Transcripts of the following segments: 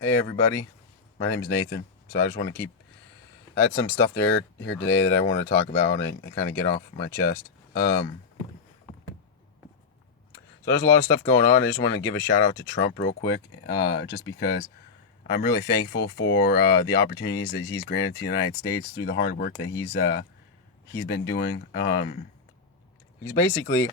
Hey everybody, my name is Nathan. So I just want to I had some stuff here today that I want to talk about and kind of get off my chest. So there's a lot of stuff going on. I just want to give a shout out to Trump real quick, just because I'm really thankful for the opportunities that he's granted to the United States through the hard work that he's been doing. He's basically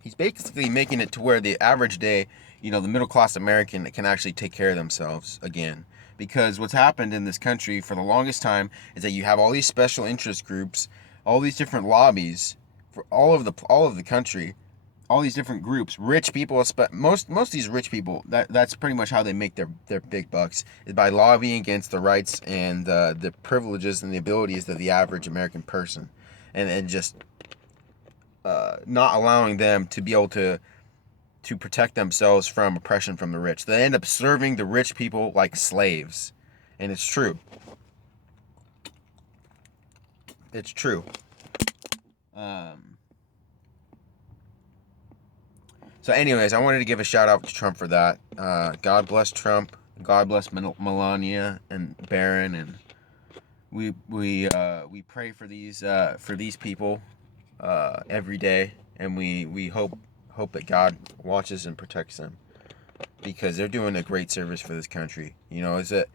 he's basically making it to where the average day, the middle class American can actually take care of themselves again. Because what's happened in this country for the longest time is that you have all these special interest groups, all these different lobbies for all of the country, all these different groups, rich people. Most of these rich people, that's pretty much how they make their big bucks, is by lobbying against the rights and the privileges and the abilities of the average American person, and just not allowing them to be able to protect themselves from oppression from the rich. They end up serving the rich people like slaves, and it's true. It's true. Um, so, anyways, I wanted to give a shout out to Trump for that. God bless Trump. God bless Melania and Barron, and we pray for these people every day, and we hope that God watches and protects them, because they're doing a great service for this country. The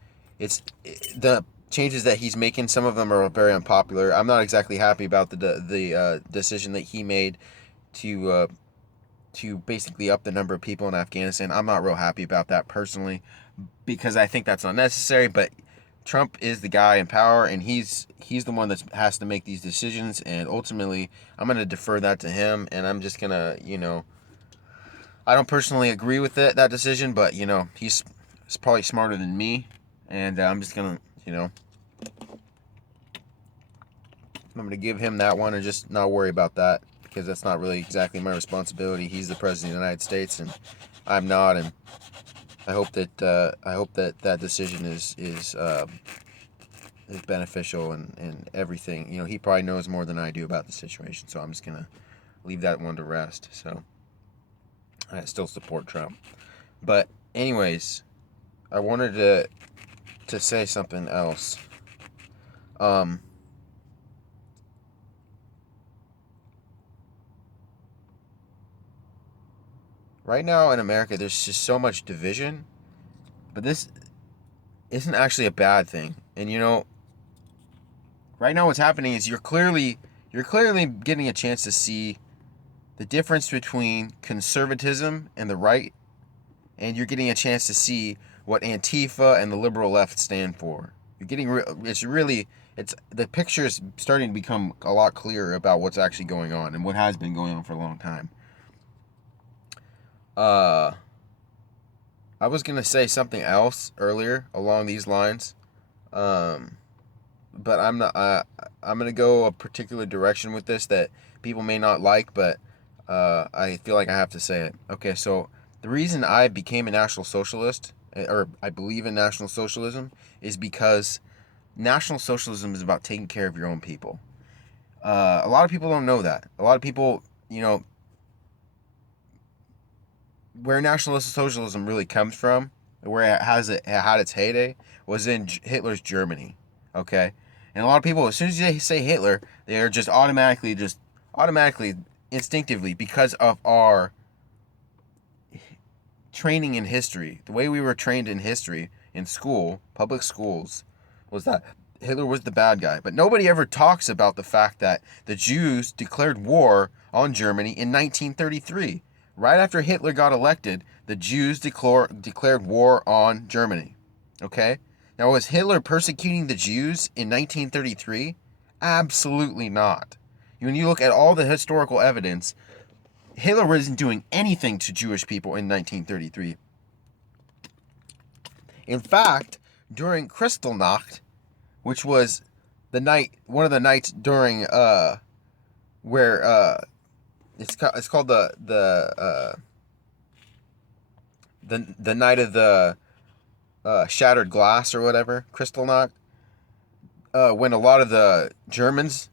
changes that he's making. Some of them are very unpopular. I'm not exactly happy about the decision that he made to basically up the number of people in Afghanistan. I'm not real happy about that personally, because I think that's unnecessary. But Trump is the guy in power, and he's the one that has to make these decisions. And ultimately, I'm gonna defer that to him, and I'm just gonna I don't personally agree with that decision, but he's probably smarter than me, and I'm just gonna I'm gonna give him that one and just not worry about that, because that's not really exactly my responsibility. He's the president of the United States, and I'm not, and I hope that that decision is beneficial and everything. He probably knows more than I do about the situation, so I'm just gonna leave that one to rest. So I still support Trump, but anyways, I wanted to say something else. Um, right now in America, there's just so much division, but this isn't actually a bad thing. And right now what's happening is you're clearly getting a chance to see the difference between conservatism and the right, and you're getting a chance to see what Antifa and the liberal left stand for. You're getting it's the picture is starting to become a lot clearer about what's actually going on and what has been going on for a long time. Uh, I was gonna say something else earlier along these lines, um, but I'm not. I'm gonna go a particular direction with this that people may not like, but I feel like I have to say it. Okay, so the reason I became a National Socialist, or I believe in National Socialism, is because National Socialism is about taking care of your own people. A lot of people don't know that. A lot of people, where National Socialism really comes from, where it had its heyday, was in Hitler's Germany. Okay, and a lot of people, as soon as they say Hitler, they are just automatically, instinctively, because of our training in history, the way we were trained in history in school, public schools, was that Hitler was the bad guy. But nobody ever talks about the fact that the Jews declared war on Germany in 1933. Right after Hitler got elected, the Jews declared war on Germany. Okay? Now, was Hitler persecuting the Jews in 1933? Absolutely not. When you look at all the historical evidence, Hitler wasn't doing anything to Jewish people in 1933. In fact, during Kristallnacht, which was one of the nights during where it's called the night of the shattered glass or whatever, Kristallnacht, when a lot of the Germans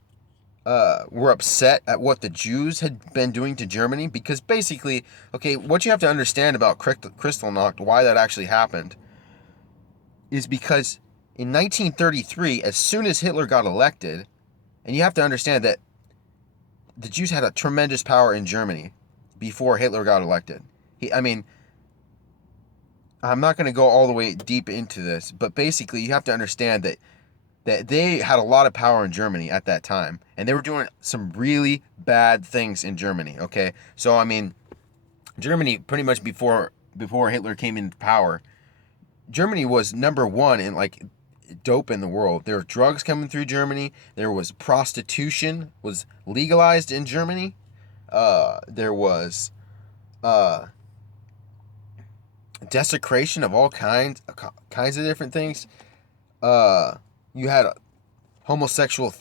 were upset at what the Jews had been doing to Germany, because basically, okay, what you have to understand about Kristallnacht, why that actually happened, is because in 1933, as soon as Hitler got elected, and you have to understand that the Jews had a tremendous power in Germany before Hitler got elected. I mean, I'm not going to go all the way deep into this, but basically, you have to understand that they had a lot of power in Germany at that time, and they were doing some really bad things in Germany. Okay, so I mean, Germany pretty much before Hitler came into power, Germany was number one in like dope in the world. There were drugs coming through Germany. There was prostitution was legalized in Germany. There was uh, desecration of all kinds of different things. You had homosexual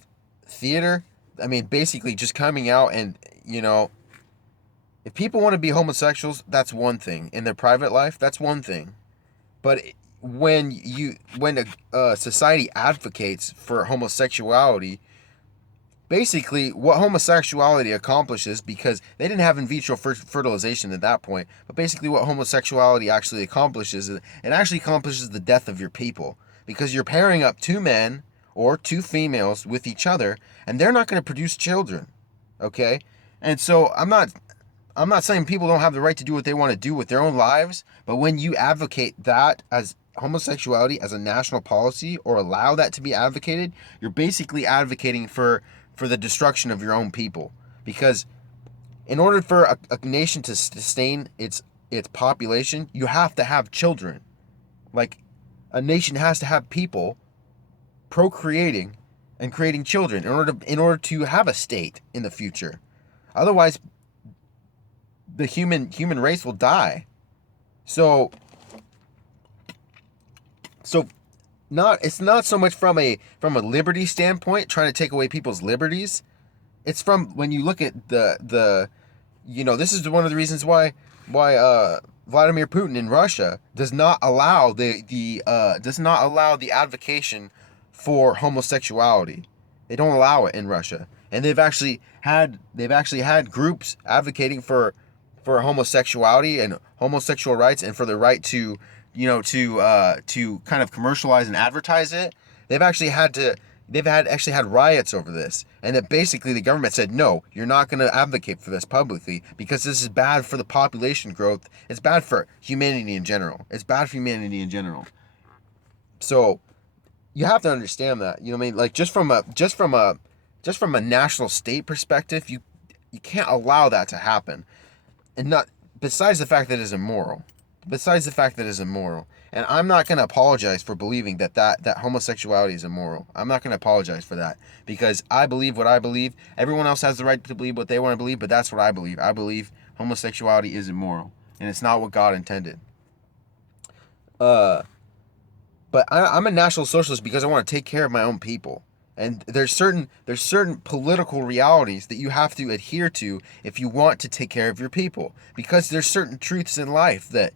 theater. I mean, basically just coming out and, if people want to be homosexuals, that's one thing. In their private life, that's one thing. But when a society advocates for homosexuality, basically what homosexuality accomplishes, because they didn't have in vitro fertilization at that point, but basically what homosexuality actually accomplishes is it actually accomplishes the death of your people, because you're pairing up two men or two females with each other, and they're not going to produce children. Okay, and so I'm not saying people don't have the right to do what they want to do with their own lives, but when you advocate that as homosexuality as a national policy, or allow that to be advocated, you're basically advocating for the destruction of your own people. Because in order for a nation to sustain its population, you have to have children. Like, a nation has to have people procreating and creating children in order to have a state in the future. Otherwise, the human race will die. So it's not so much from a liberty standpoint, trying to take away people's liberties. It's from, when you look at the this is one of the reasons why Vladimir Putin in Russia does not allow the advocation for homosexuality. They don't allow it in Russia, and they've actually had groups advocating for homosexuality and homosexual rights, and for the right to kind of commercialize and advertise it. Actually had riots over this, and that basically the government said, no, you're not going to advocate for this publicly, because this is bad for the population growth. It's bad for humanity in general. So you have to understand that. You know what I mean? Like, just from a national state perspective, you can't allow that to happen. And not besides the fact that it's immoral. And I'm not going to apologize for believing that homosexuality is immoral. I'm not going to apologize for that, because I believe what I believe. Everyone else has the right to believe what they want to believe, but that's what I believe. I believe homosexuality is immoral, and it's not what God intended. But I'm a National Socialist because I want to take care of my own people. And there's certain political realities that you have to adhere to if you want to take care of your people, because there's certain truths in life that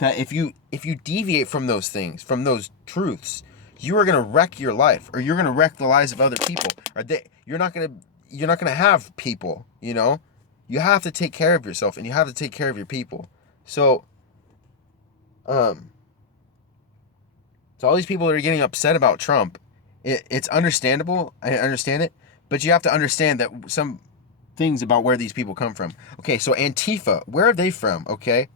if you deviate from those things, from those truths, you are going to wreck your life, or you're going to wreck the lives of other people, or you're not going to have people. You have to take care of yourself, and you have to take care of your people. So all these people that are getting upset about Trump, it's understandable. I understand it, but you have to understand that some things about where these people come from. Okay, so Antifa, where are they from? Okay,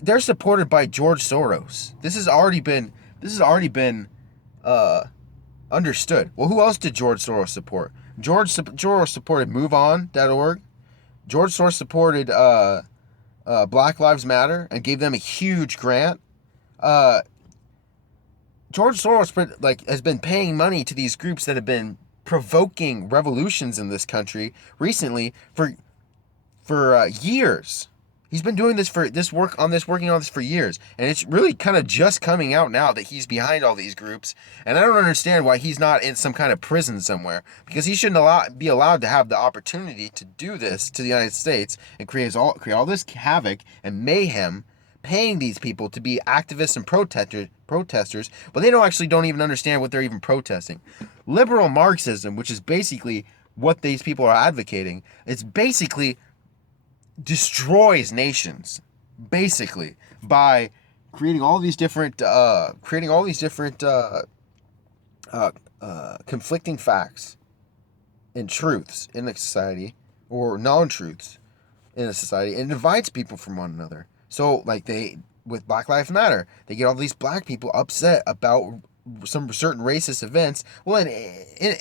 they're supported by George Soros. This has already been understood. Well, who else did George Soros support? George Soros supported MoveOn.org. George Soros supported Black Lives Matter and gave them a huge grant. George Soros has been paying money to these groups that have been provoking revolutions in this country recently for years. He's been doing working on this for years, and it's really kind of just coming out now that he's behind all these groups. And I don't understand why he's not in some kind of prison somewhere, because he shouldn't be allowed to have the opportunity to do this to the United States and create all this havoc and mayhem, paying these people to be activists and protesters, but they don't even understand what they're even protesting. Liberal Marxism, which is basically what these people are advocating, it's basically destroys nations, basically, by creating all these different conflicting facts and truths in a society, or non-truths in a society, and divides people from one another. So like with Black Lives Matter, they get all these black people upset about some certain racist events. Well, and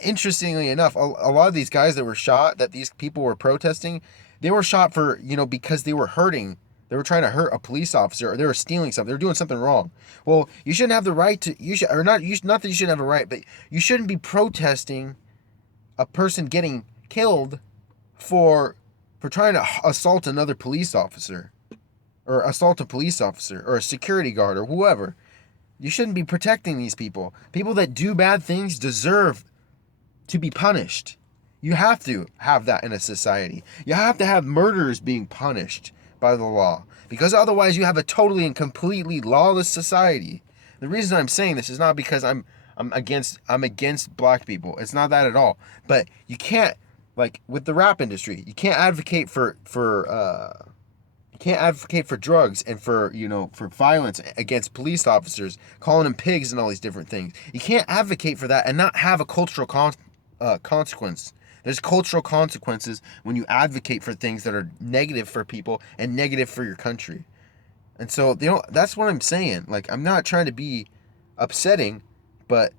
interestingly enough, a lot of these guys that were shot, that these people were protesting, they were shot for, because they were hurting. They were trying to hurt a police officer, or they were stealing something. They were doing something wrong. Well, you shouldn't have the right to. You should, or not. Not that you shouldn't have a right, but you shouldn't be protesting a person getting killed for trying to assault another police officer, or assault a police officer, or a security guard, or whoever. You shouldn't be protecting these people. People that do bad things deserve to be punished. You have to have that in a society. You have to have murderers being punished by the law, because otherwise you have a totally and completely lawless society. The reason I'm saying this is not because I'm against black people. It's not that at all. But you can't, like with the rap industry, you can't advocate for drugs and for violence against police officers, calling them pigs and all these different things. You can't advocate for that and not have a cultural consequence. There's cultural consequences when you advocate for things that are negative for people and negative for your country. And so, that's what I'm saying. Like, I'm not trying to be upsetting, but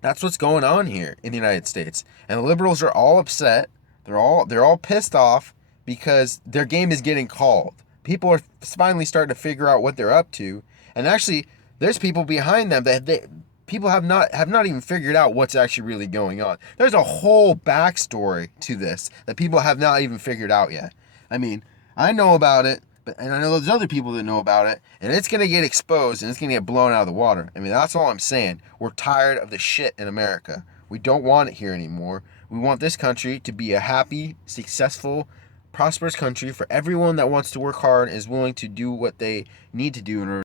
that's what's going on here in the United States. And the liberals are all upset. They're all pissed off because their game is getting called. People are finally starting to figure out what they're up to. And actually, there's people behind them that people have not even figured out what's actually really going on. There's a whole backstory to this that people have not even figured out yet. I mean, I know about it, and I know there's other people that know about it, and it's going to get exposed, and it's going to get blown out of the water. I mean, that's all I'm saying. We're tired of the shit in America. We don't want it here anymore. We want this country to be a happy, successful, prosperous country for everyone that wants to work hard and is willing to do what they need to do in order